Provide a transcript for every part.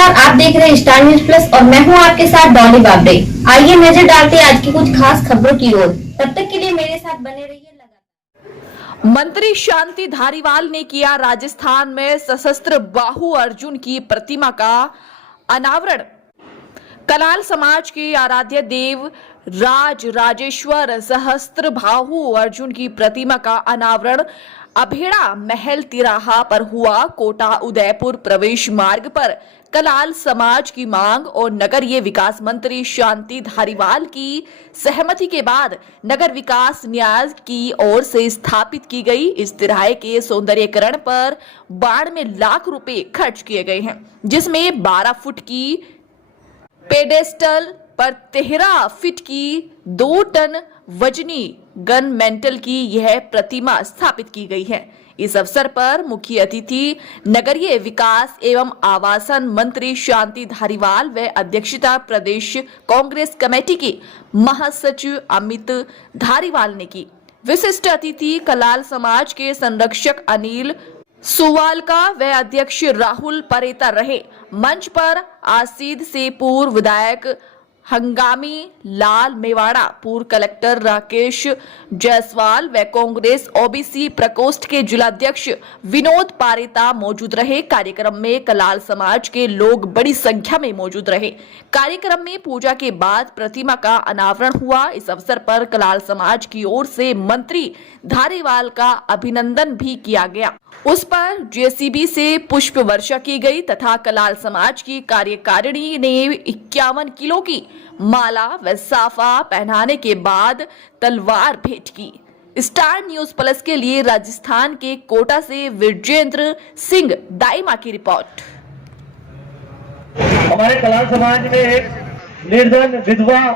नमस्कार, आप देख रहे हैं स्टार न्यूज प्लस और मैं हूं आपके साथ डॉली बाबरे। आइए नजर डालते हैं आज की कुछ खास खबरों की ओर। तब तक के लिए मेरे साथ बने रहिए लगातार। मंत्री शांति धारीवाल ने किया राजस्थान में सशस्त्र बाहु अर्जुन की प्रतिमा का अनावरण। कलाल समाज के आराध्य देव राज राजेश्वर सहस्त्र बाहु अर्जुन की प्रतिमा का अनावरण अभेड़ा महल तिराहा पर हुआ। कोटा उदयपुर प्रवेश मार्ग पर कलाल समाज की मांग और नगरीय विकास मंत्री शांति धारीवाल की सहमति के बाद नगर विकास न्यास की ओर से स्थापित की गई इस तिराहे के सौंदर्यीकरण पर 92 लाख रुपए खर्च किए गए हैं, जिसमें 12 फुट की पेडेस्टल पर 13 फीट की 2 टन वजनी गन मेंटल की यह प्रतिमा स्थापित की गई है। इस अवसर पर मुख्य अतिथि नगरीय विकास एवं आवासन मंत्री शांति धारीवाल व अध्यक्षता प्रदेश कांग्रेस कमेटी के महासचिव अमित धारीवाल ने की। विशिष्ट अतिथि कलाल समाज के संरक्षक अनिल सुवालका व अध्यक्ष राहुल परेता रहे। मंच पर आसीद से पूर्व विधायक हंगामी लाल मेवाड़ा, पूर्व कलेक्टर राकेश जायसवाल व कांग्रेस ओबीसी प्रकोष्ठ के जिलाध्यक्ष विनोद पारेता मौजूद रहे। कार्यक्रम में कलाल समाज के लोग बड़ी संख्या में मौजूद रहे। कार्यक्रम में पूजा के बाद प्रतिमा का अनावरण हुआ। इस अवसर पर कलाल समाज की ओर से मंत्री धारीवाल का अभिनंदन भी किया गया। उस पर जेसीबी से पुष्प वर्षा की गई तथा कलाल समाज की कार्यकारिणी ने 51 किलो की माला व साफा पहनाने के बाद तलवार भेंट की। स्टार न्यूज प्लस के लिए राजस्थान के कोटा से विजेंद्र सिंह दाइमा की रिपोर्ट। हमारे कलाल समाज में एक निर्धन विधवा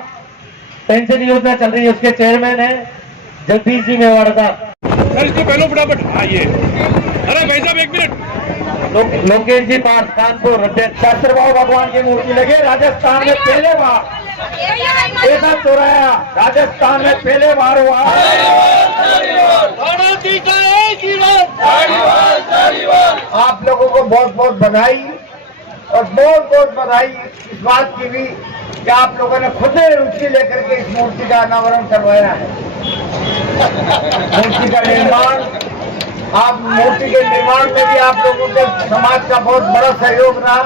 पेंशन योजना चल रही है, उसके चेयरमैन है जगदीश जी मेवाड़ा साहब। सर इसको पहले फटाफट आइए। अरे भाई साहब 1 मिनट। लोकेश जी पास कानपुर शास्त्रबाहु भगवान की मूर्ति लगे। राजस्थान में पहले बार ऐसा चौराया, राजस्थान में पहले बार हुआ। आप लोगों को बहुत बहुत बधाई और बहुत बहुत बधाई इस बात की भी कि आप लोगों ने खुद रुचि लेकर के इस मूर्ति का अनावरण करवाया है। मूर्ति का निर्माण, आप मूर्ति के निर्माण में भी आप लोगों के समाज का बहुत बड़ा सहयोग रहा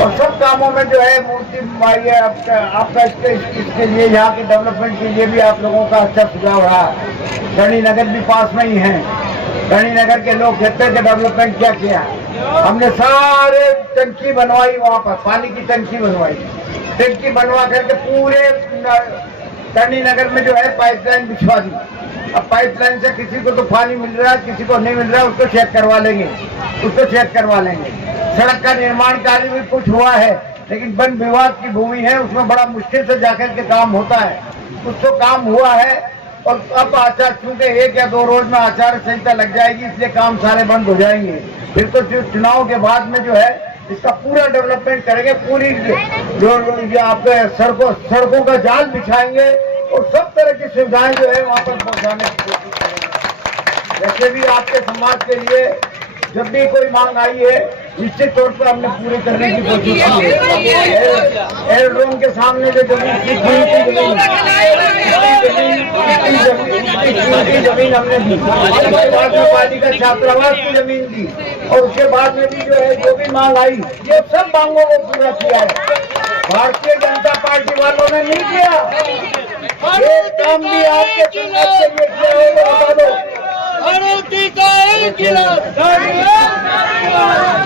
और सब कामों में जो है मूर्ति आपका इसके लिए, यहाँ के डेवलपमेंट के लिए भी आप लोगों का अच्छा सुझाव रहा। गणी नगर भी पास में ही है। गणी नगर के लोग कहते हैं कि डेवलपमेंट क्या किया, हमने सारे टंकी बनवाई, वहाँ पर पानी की टंकी बनवाई। टंकी बनवा करके पूरे गणी नगर में जो है पाइपलाइन बिछवा दी। अब पाइपलाइन से किसी को तो पानी मिल रहा है, किसी को नहीं मिल रहा है, उसको चेक करवा लेंगे। सड़क का निर्माण कार्य भी कुछ हुआ है, लेकिन वन विभाग की भूमि है, उसमें बड़ा मुश्किल से जाकर के काम होता है। कुछ तो काम हुआ है और अब आचार, चूंकि 1 या 2 रोज में आचार संहिता लग जाएगी, इसलिए काम सारे बंद हो जाएंगे। फिर तो चुनाव के बाद में जो है इसका पूरा डेवलपमेंट करेंगे। पूरी जो आपके सड़कों का जाल बिछाएंगे और सब तरह की सुविधाएं जो है वहाँ पर पहुँचाने की कोशिश करेंगे। वैसे भी आपके समाज के लिए जब भी कोई मांग आई है, निश्चित तौर पर हमने पूरी करने की कोशिश की है। एयरड्रोम के सामने जो जमीन हमने दी, उसके बाद में पालिका छात्रावास की जमीन दी और उसके बाद में भी जो है जो भी मांग आई, ये सब मांगों को पूरा किया है। भारतीय जनता पार्टी वालों ने नहीं किया, ये काम भी आपके समाज के लिए किया होगा, बता दो।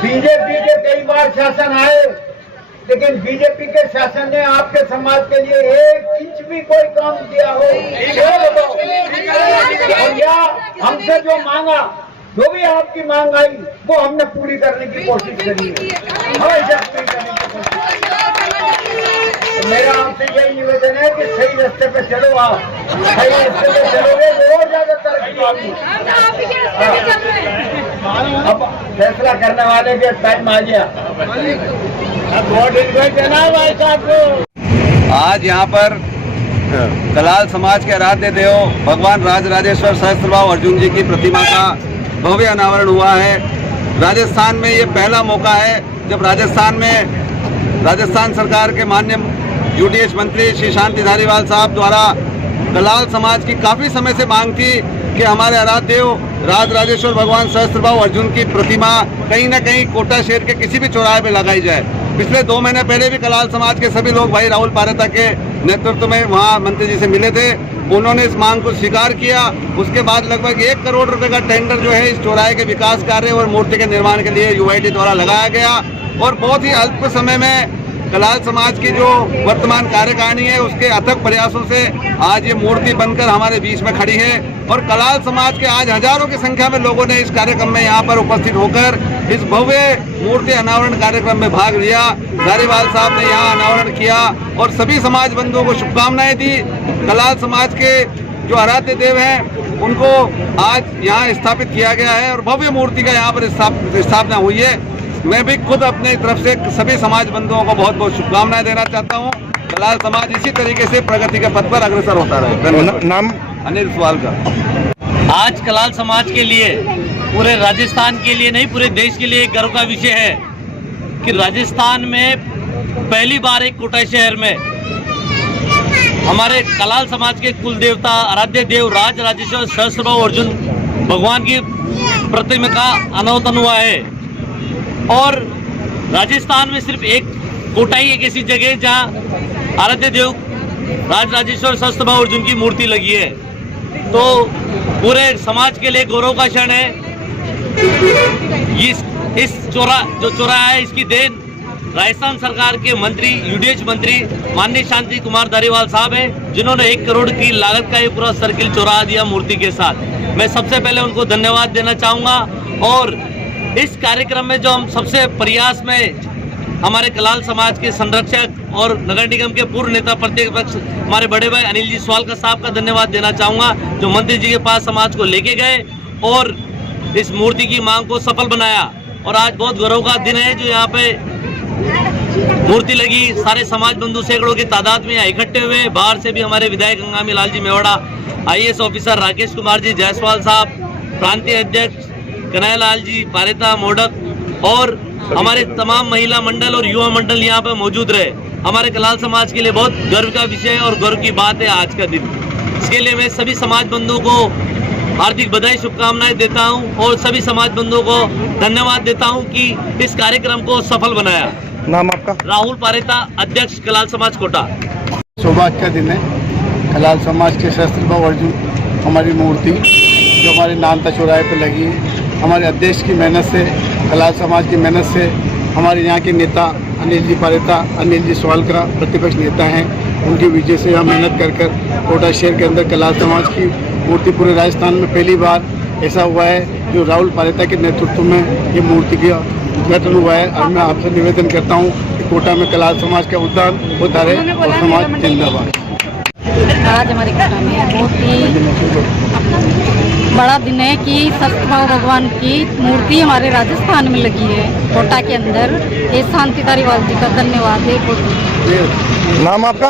बीजेपी के कई बार शासन आए, लेकिन बीजेपी के शासन ने आपके समाज के लिए 1 इंच भी कोई काम किया हो और या हमसे जो मांगा, जो भी आपकी मांग आई, वो हमने पूरी करने की कोशिश करी है, हमेशा पूरी करने की कोशिश। तो मेरा आपसे यही निवेदन है कि सही रास्ते पे चलो। आप सही रास्ते पे चलोगे तो और ज्यादा तरक्की होगी। अब फैसला करने वाले के टाइम आ गया। अब वोट इनको देना है भाई साहब को। आज यहाँ पर कलाल समाज के आराध्य देव भगवान राज राजेश्वर सहस्त्रबाहु अर्जुन जी की प्रतिमा का भव्य अनावरण हुआ है। राजस्थान में ये पहला मौका है जब राजस्थान सरकार के माननीय यूडीएच मंत्री श्री शांति धारीवाल साहब द्वारा कलाल समाज की काफ़ी समय से मांग थी कि हमारे आराध्य देव राज राजेश्वर भगवान सहस्त्रबाहु अर्जुन की प्रतिमा कहीं ना कहीं कोटा शहर के किसी भी चौराहे पे लगाई जाए। पिछले 2 महीने पहले भी कलाल समाज के सभी लोग भाई राहुल पारेता के नेतृत्व में वहाँ मंत्री जी से मिले थे, उन्होंने इस मांग को स्वीकार किया। उसके बाद लगभग 1 करोड़ रुपए का टेंडर जो है इस चौराहे के विकास कार्य और मूर्ति के निर्माण के लिए यूआईडी द्वारा लगाया गया और बहुत ही अल्प समय में कलाल समाज की जो वर्तमान कार्यकारिणी है उसके अथक प्रयासों से आज ये मूर्ति बनकर हमारे बीच में खड़ी है और कलाल समाज के आज हजारों की संख्या में लोगों ने इस कार्यक्रम में यहाँ पर उपस्थित होकर इस भव्य मूर्ति अनावरण कार्यक्रम में भाग लिया। धारीवाल साहब ने यहाँ अनावरण किया और सभी समाज बंधुओं को शुभकामनाएं दी। कलाल समाज के जो आराध्य देव हैं उनको आज यहाँ स्थापित किया गया है और भव्य मूर्ति का यहाँ पर स्थापना हुई है। मैं भी खुद अपने तरफ से सभी समाज बंधुओं को बहुत बहुत शुभकामनाएं देना चाहता हूं। कलाल समाज इसी तरीके से प्रगति के पथ पर अग्रसर होता रहे। नाम अनिल सवालकर। आज कलाल समाज के लिए, पूरे राजस्थान के लिए नहीं पूरे देश के लिए एक गर्व का विषय है कि राजस्थान में पहली बार एक कोटा शहर में हमारे कलाल समाज के कुल देवता आराध्य देव राज राजेश्वर सहस्त्रबाहु अर्जुन भगवान की प्रतिमा का अनावरण हुआ है। और राजस्थान में सिर्फ एक कोटा ही एक ऐसी जगह है जहाँ आराध्य देव राज राजेश्वर सहस्त्रबाहु अर्जुन की मूर्ति लगी है। तो पूरे समाज के लिए गौरव का क्षण है। इस चौराहा है इसकी देन राजस्थान सरकार के मंत्री यूडीएच मंत्री माननीय शांति कुमार धारीवाल साहब हैं, जिन्होंने 1 करोड़ की लागत का ये पूरा सर्किल चौराहा दिया मूर्ति के साथ। मैं सबसे पहले उनको धन्यवाद देना चाहूँगा। और इस कार्यक्रम में जो हम सबसे प्रयास में हमारे कलाल समाज के संरक्षक और नगर निगम के पूर्व नेता प्रतिपक्ष हमारे बड़े भाई अनिल जी स्वालकर साहब का धन्यवाद देना चाहूँगा, जो मंत्री जी के पास समाज को लेके गए और इस मूर्ति की मांग को सफल बनाया। और आज बहुत गौरव का दिन है जो यहाँ पे मूर्ति लगी। सारे समाज बंधु सैकड़ों की तादाद में यहाँ इकट्ठे हुए। बाहर से भी हमारे विधायक गंगामी लाल जी मेवाड़ा, IAS ऑफिसर राकेश कुमार जी जायसवाल साहब, प्रांतीय अध्यक्ष कन्हैयालाल जी पारेता मोडक और हमारे तमाम महिला मंडल और युवा मंडल यहाँ पे मौजूद रहे। हमारे कलाल समाज के लिए बहुत गर्व का विषय है और गर्व की बात है आज का दिन। इसके लिए मैं सभी समाज बंधुओं को हार्दिक बधाई शुभकामनाएं देता हूं और सभी समाज बंधुओं को धन्यवाद देता हूं कि इस कार्यक्रम को सफल बनाया। नाम आपका? राहुल पारेता, अध्यक्ष कलाल समाज कोटा। सौभाग्य का दिन है। कलाल समाज के सहस्त्रबाहु अर्जुन हमारी मूर्ति जो हमारे नानता चौराहे पर लगी है, हमारे अध्यक्ष की मेहनत से, कलाल समाज की मेहनत से, हमारे यहाँ के नेता अनिल जी पारेता, अनिल जी स्वालका प्रतिपक्ष नेता हैं, उनकी वजह से हम मेहनत कर कोटा शहर के अंदर कलाल समाज की मूर्ति पूरे राजस्थान में पहली बार ऐसा हुआ है जो राहुल पारेता के नेतृत्व में ये मूर्ति का उद्घाटन हुआ है। और मैं आपसे निवेदन करता हूँ कि कोटा में कलाल समाज का उद्धार होता रहे और समाज जिंदाबाद। आज हमारे कोटा में बहुत ही बड़ा दिन है कि सहस्त्रबाहु भगवान की मूर्ति हमारे राजस्थान में लगी है कोटा के अंदर। ये शांति धारीवाल जी का धन्यवाद है। नाम आपका?